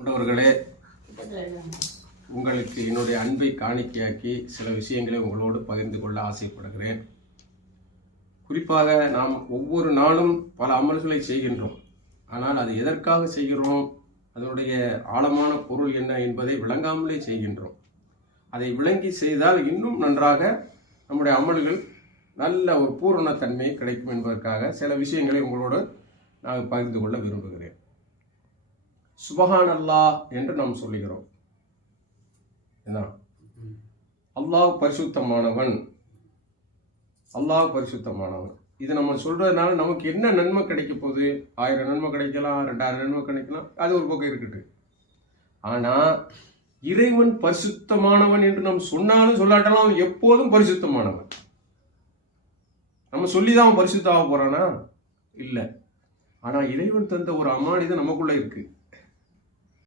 கொண்டவர்களே, உங்களுக்கு என்னுடைய அன்பை காணிக்கையாக்கி சில விஷயங்களை உங்களோடு பகிர்ந்து கொள்ள ஆசைப்படுகிறேன். குறிப்பாக நாம் ஒவ்வொரு நாளும் பல அமல்களை செய்கின்றோம். ஆனால் அது எதற்காக செய்கிறோம், அதனுடைய ஆழமான பொருள் என்ன என்பதை விளங்காமலே செய்கின்றோம். அதை விளங்கி செய்தால் இன்னும் நன்றாக நம்முடைய அமல்கள் நல்ல ஒரு பூரணத்தன்மை கிடைக்கும் என்பதற்காக சில விஷயங்களை உங்களோடு நான் பகிர்ந்து கொள்ள விரும்புகிறேன். சுபஹான் அல்லாஹ் என்று நாம் சொல்லுகிறோம். என்ன, அல்லாஹ் பரிசுத்தமானவன், அல்லாஹ் பரிசுத்தமானவன். இது நம்ம சொல்றதுனால நமக்கு என்ன நன்மை கிடைக்க போகுது? 1000 நன்மை கிடைக்கலாம், 2000 நன்மை கிடைக்கலாம், அது ஒரு பக்கம் இருக்கட்டு. ஆனா இறைவன் பரிசுத்தமானவன் என்று நாம் சொன்னாலும் சொல்லாட்டாலும் எப்போதும் பரிசுத்தமானவன். நம்ம சொல்லிதான் அவன் பரிசுத்தாக போறானா? இல்லை. ஆனா இறைவன் தந்த ஒரு அமானிதம் நமக்குள்ள இருக்கு.